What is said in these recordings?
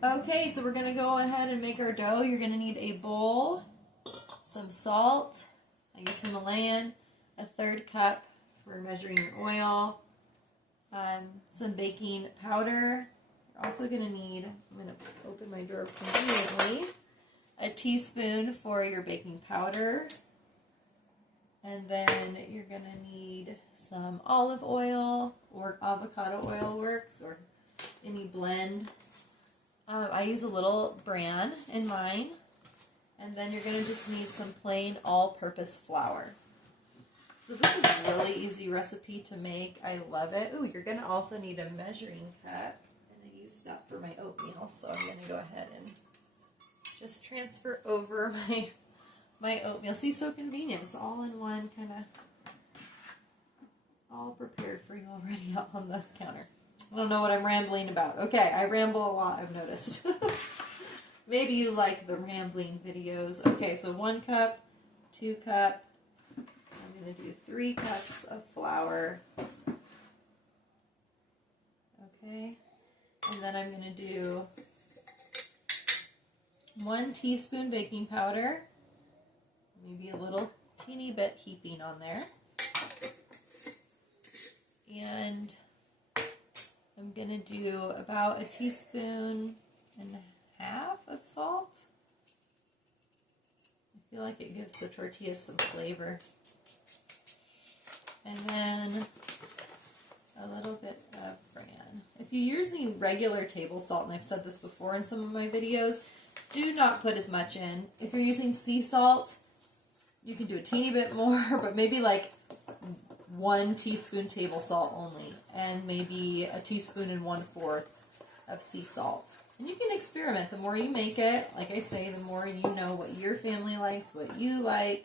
Okay, so we're gonna go ahead and make our dough. You're gonna need a bowl, some salt, I use Himalayan, a 1/3 cup for measuring your oil, some baking powder. You're also gonna need, I'm gonna open my drawer conveniently, a teaspoon for your baking powder, and then you're gonna need some olive oil, or avocado oil works, or any blend. I use a little bran in mine. And then you're going to just need some plain all-purpose flour. So this is a really easy recipe to make. I love it. Ooh, you're going to also need a measuring cup. And I use that for my oatmeal. So I'm going to go ahead and just transfer over my oatmeal. See, so convenient. It's all in one, kind of all prepared for you already out on the counter. I don't know what I'm rambling about. Okay, I ramble a lot, I've noticed. Maybe you like the rambling videos. Okay, so 1 cup, 2 cup. I'm going to do 3 cups of flour. Okay, and then I'm going to do 1 teaspoon baking powder. Maybe a little teeny bit heaping on there. And I'm going to do about 1.5 teaspoons of salt. I feel like it gives the tortillas some flavor. And then a little bit of bran. If you're using regular table salt, and I've said this before in some of my videos, do not put as much in. If you're using sea salt, you can do a teeny bit more, but maybe like 1 teaspoon table salt only, and maybe 1 teaspoon and 1/4 of sea salt. And you can experiment. The more you make it, like I say, the more you know what your family likes, what you like,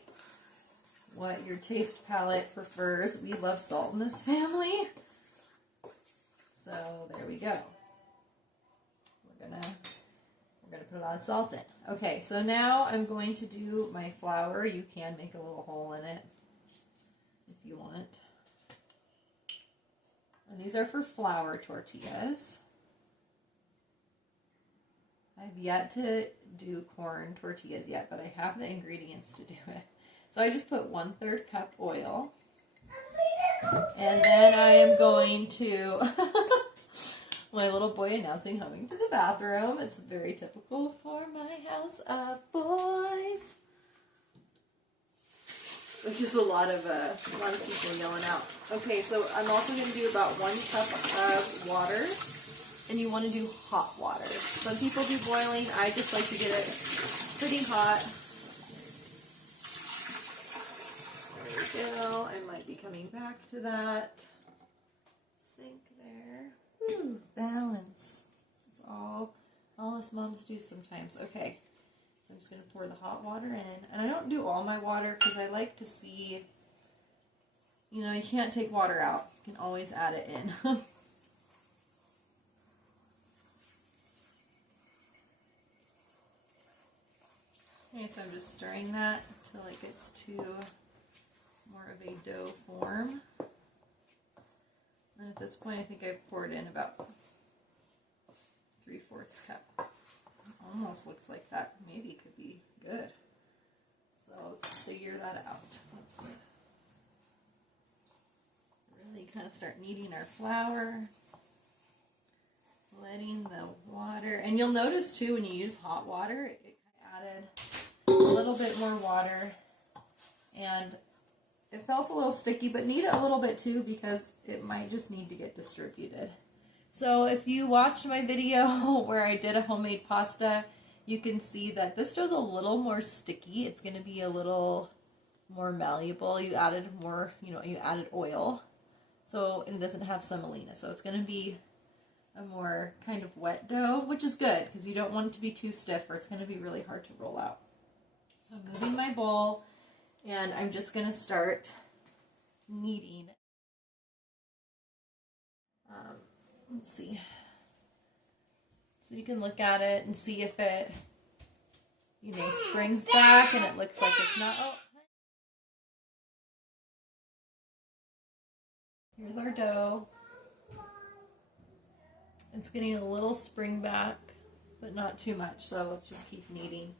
what your taste palette prefers. We love salt in this family. So there we go. We're gonna put a lot of salt in. Okay, so now I'm going to do my flour. You can make a little hole in it if you want. And these are for flour tortillas. I've yet to do corn tortillas yet, but I have the ingredients to do it. So I just put 1/3 cup oil. And then I am going to, my little boy announcing coming to the bathroom. It's very typical for my house of boys. Which is a lot of people yelling out. Okay, so I'm also going to do about 1 cup of water. And you want to do hot water. Some people do boiling. I just like to get it pretty hot. There we go. I might be coming back to that. Sink there. Whew, balance. It's all us moms do sometimes. Okay. So I'm just going to pour the hot water in. And I don't do all my water because I like to see, you know, you can't take water out. You can always add it in. Okay, so I'm just stirring that until it gets to more of a dough form. And at this point, I think I've poured in about 3/4 cup. Almost looks like that maybe could be good. So let's figure that out. Let's really kind of start kneading our flour, letting the water, and you'll notice too when you use hot water, it added a little bit more water, and it felt a little sticky, but knead it a little bit too because it might just need to get distributed. So if you watched my video where I did a homemade pasta, you can see that this dough's a little more sticky. It's going to be a little more malleable. You added more, you added oil, so it doesn't have semolina. So it's going to be a more kind of wet dough, which is good because you don't want it to be too stiff or it's going to be really hard to roll out. So I'm moving my bowl, and I'm just going to start kneading. Let's see. So you can look at it and see if it, springs back and it looks like it's not. Oh, here's our dough. It's getting a little spring back but not too much. So let's just keep kneading.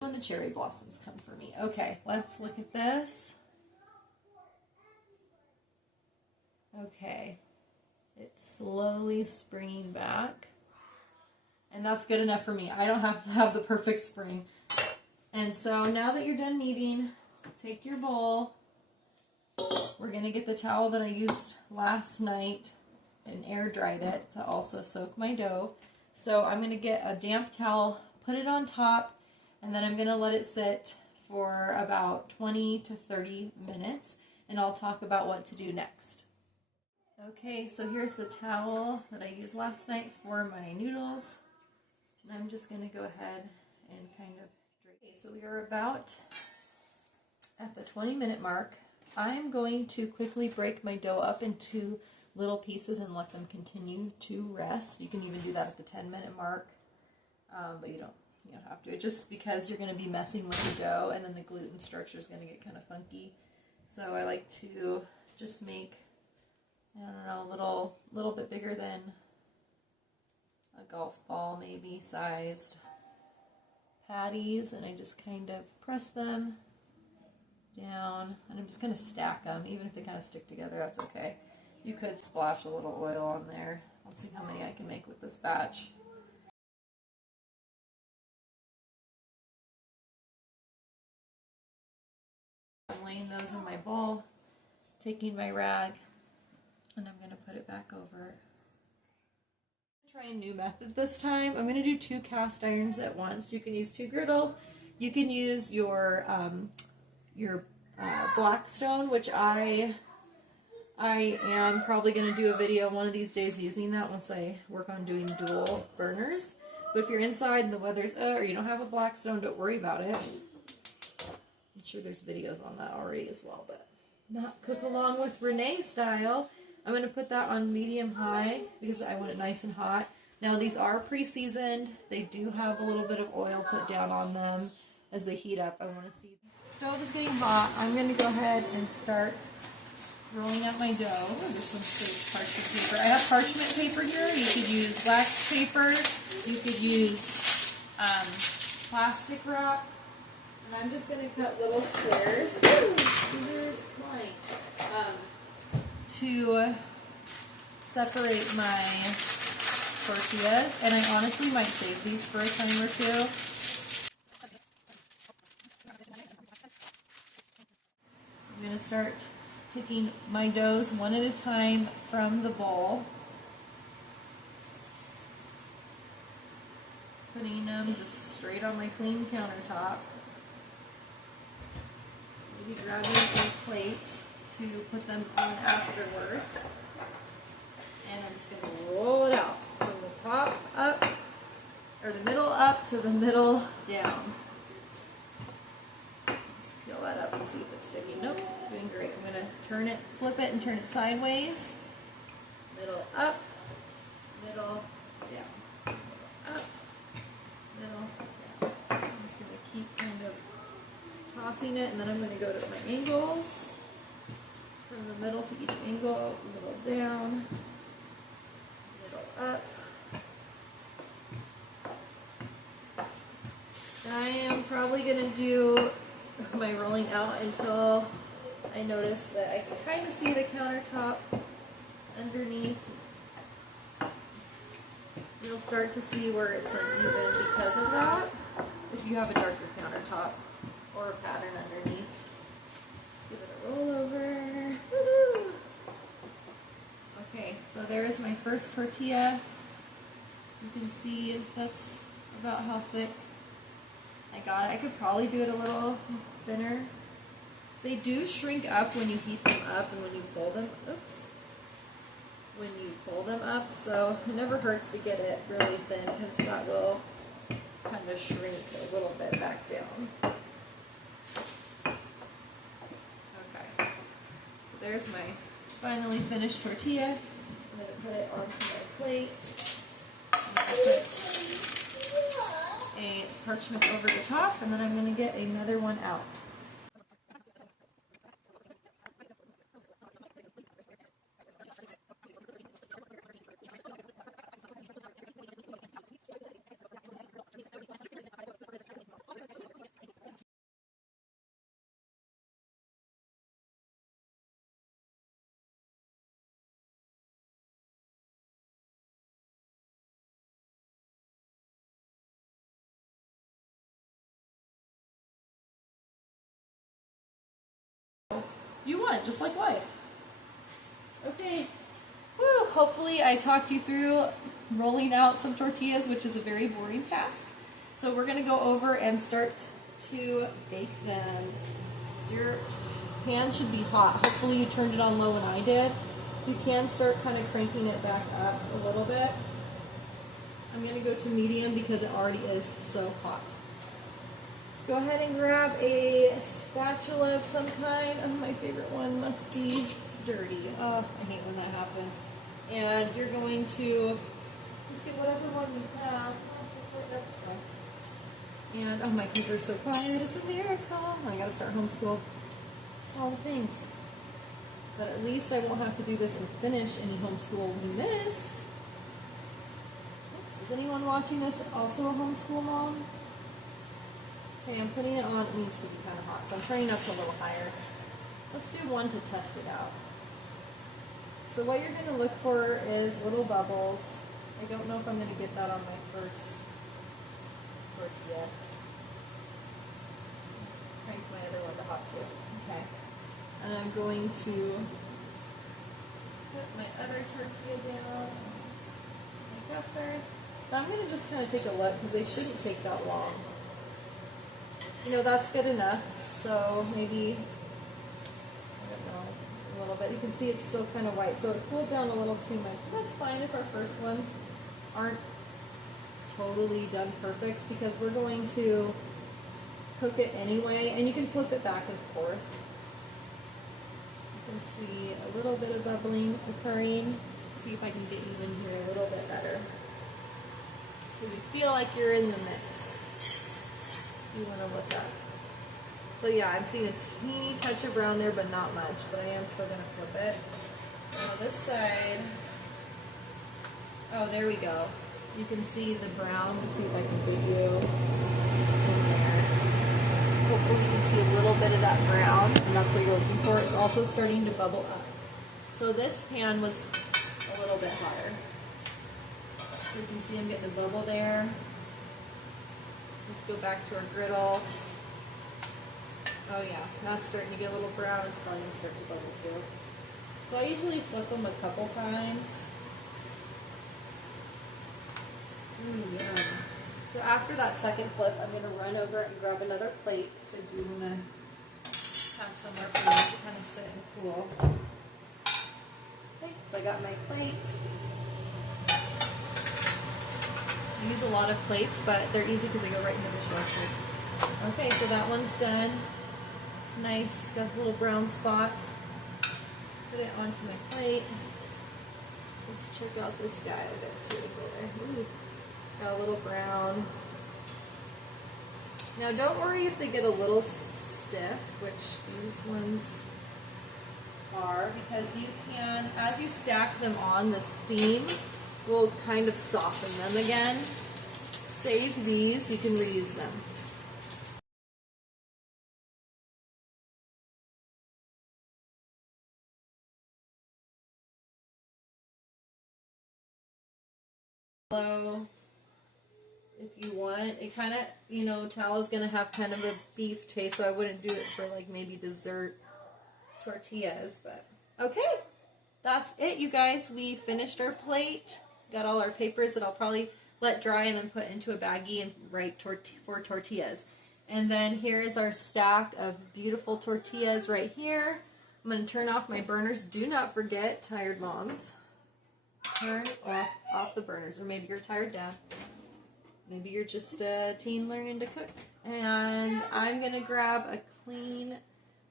When the cherry blossoms come for me. Okay, let's look at this. Okay, it's slowly springing back. And that's good enough for me. I don't have to have the perfect spring. And so now that you're done kneading, take your bowl. We're going to get the towel that I used last night and air dried it to also soak my dough. So I'm going to get a damp towel, put it on top, and then I'm going to let it sit for about 20 to 30 minutes, and I'll talk about what to do next. Okay, so here's the towel that I used last night for my noodles. And I'm just going to go ahead and kind of drape. Okay, so we are about at the 20-minute mark. I'm going to quickly break my dough up into little pieces and let them continue to rest. You can even do that at the 10-minute mark, but you don't have to. It's just because you're going to be messing with the dough, and then the gluten structure is going to get kind of funky. So I like to just make, I don't know, a little bit bigger than a golf ball maybe sized patties, and I just kind of press them down, and I'm just going to stack them. Even if they kind of stick together, that's okay. You could splash a little oil on there. Let's see how many I can make with this batch. I'm laying those in my bowl, taking my rag, and I'm going to put it back over. Try a new method this time. I'm going to do 2 cast irons at once. You can use 2 griddles. You can use your Blackstone, which I am probably going to do a video one of these days using that once I work on doing dual burners. But if you're inside and the weather's or you don't have a Blackstone, don't worry about it. I'm sure there's videos on that already as well, but not cook along with Renee style. I'm going to put that on medium-high because I want it nice and hot. Now these are pre-seasoned. They do have a little bit of oil put down on them as they heat up. I want to see. The stove is getting hot. I'm going to go ahead and start rolling out my dough. Oh, there's some fake parchment paper. I have parchment paper here. You could use wax paper. You could use plastic wrap. And I'm just going to cut little squares. Ooh, scissors, flying. To separate my tortillas, and I honestly might save these for a time or two. I'm going to start taking my doughs one at a time from the bowl, putting them just straight on my clean countertop, maybe grabbing a plate to put them on afterwards. And I'm just going to roll it out from the top up, or the middle up to the middle down. Just peel that up and see if it's sticking. Nope, it's doing great. I'm going to turn it, flip it, and turn it sideways. Middle up, middle down. Up, middle down. I'm just going to keep kind of tossing it, and then I'm going to go to my angles. From the middle to each angle, middle down, middle up. I am probably going to do my rolling out until I notice that I can kind of see the countertop underneath. You'll start to see where it's uneven because of that, if you have a darker countertop or a pattern underneath. Let's give it a roll over. Woo-hoo. Okay, so there's my first tortilla. You can see that's about how thick I got it. I could probably do it a little thinner. They do shrink up when you heat them up and when you pull them. Oops. When you pull them up, so it never hurts to get it really thin because that will kind of shrink a little bit back down. Okay, so there's my finally finished tortilla. I'm going to put it onto my plate. I'm going to put a parchment over the top, and then I'm going to get another one out. fun, just like life. Okay, woo, hopefully I talked you through rolling out some tortillas, which is a very boring task. So we're gonna go over and start to bake them. Your pan should be hot. Hopefully you turned it on low when I did. You can start kind of cranking it back up a little bit. I'm gonna go to medium because it already is so hot. Go ahead and grab a spatula of some kind. Oh, my favorite one must be dirty. Oh, I hate when that happens. And you're going to just get whatever one you have. That's fine. And oh, my kids are so quiet. It's a miracle. I gotta start homeschool. Just all the things. But at least I won't have to do this and finish any homeschool we missed. Oops, is anyone watching this also a homeschool mom? Okay, I'm putting it on. It needs to be kind of hot, so I'm turning it up to a little higher. Let's do one to test it out. So what you're going to look for is little bubbles. I don't know if I'm going to get that on my first tortilla. Crank my other one to hot too. Okay. And I'm going to put my other tortilla down. My custard. So I'm going to just kind of take a look because they shouldn't take that long. You know, that's good enough. So maybe, I don't know, a little bit. You can see it's still kind of white. So it cooled down a little too much. That's fine if our first ones aren't totally done perfect because we're going to cook it anyway. And you can flip it back and forth. You can see a little bit of bubbling occurring. See if I can get you in here a little bit better. So you feel like you're in the mix. You want to look up. So yeah, I'm seeing a teeny touch of brown there, but not much. But I am still going to flip it. On this side, oh, there we go. You can see the brown. Let's see if I can get you in there. Hopefully you can see a little bit of that brown, and that's what you're looking for. It's also starting to bubble up. So this pan was a little bit hotter. So you can see I'm getting a bubble there. Let's go back to our griddle. Oh yeah, now it's starting to get a little brown. It's probably going to start to bubble too. So I usually flip them a couple times. Yum. So after that second flip, I'm going to run over and grab another plate because I do want to have somewhere for them to kind of sit and cool. Okay, so I got my plate. I use a lot of plates, but they're easy because they go right into the dishwasher. Okay, so that one's done. It's nice, got little brown spots. Put it onto my plate. Let's check out this guy a bit too. Ooh, got a little brown. Now don't worry if they get a little stiff, which these ones are, because you can, as you stack them on, the steam will kind of soften them again. Save these, you can reuse them. If you want, it kind of, you know, tallow is going to have kind of a beef taste, so I wouldn't do it for like maybe dessert tortillas, but okay. That's it, you guys. We finished our plate. Got all our papers that I'll probably let dry and then put into a baggie and write for tortillas. And then here is our stack of beautiful tortillas right here. I'm going to turn off my burners. Do not forget, tired moms, turn off the burners. Or maybe you're a tired dad. Maybe you're just a teen learning to cook. And I'm going to grab a clean,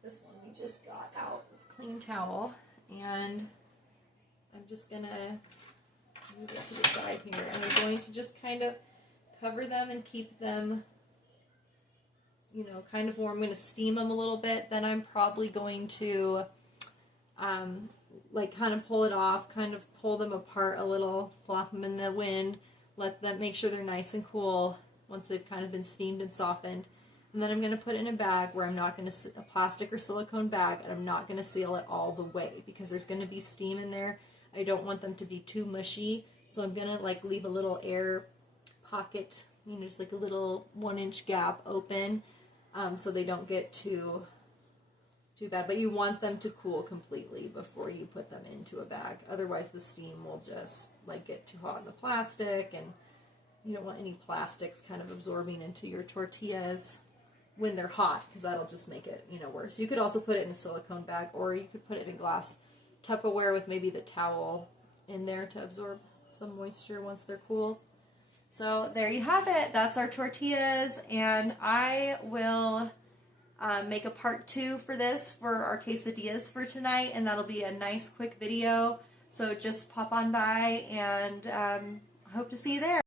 this one we just got out, this clean towel. And I'm just going to move it to the side here, and I'm going to just kind of cover them and keep them, you know, kind of warm. I'm going to steam them a little bit, then I'm probably going to like kind of pull it off, kind of pull them apart a little, flop them in the wind, let them, make sure they're nice and cool once they've kind of been steamed and softened. And then I'm going to put it in a bag where I'm not going to, a plastic or silicone bag, and I'm not going to seal it all the way because there's going to be steam in there. I don't want them to be too mushy, so I'm going to like leave a little air pocket, you know, just like a little 1-inch gap open so they don't get too too bad. But you want them to cool completely before you put them into a bag. Otherwise the steam will just like get too hot in the plastic, and you don't want any plastics kind of absorbing into your tortillas when they're hot, because that'll just make it, you know, worse. You could also put it in a silicone bag, or you could put it in glass Tupperware with maybe the towel in there to absorb some moisture once they're cooled. So there you have it. That's our tortillas, and I will make a part 2 for this for our quesadillas for tonight, and that'll be a nice quick video. So just pop on by, and I hope to see you there.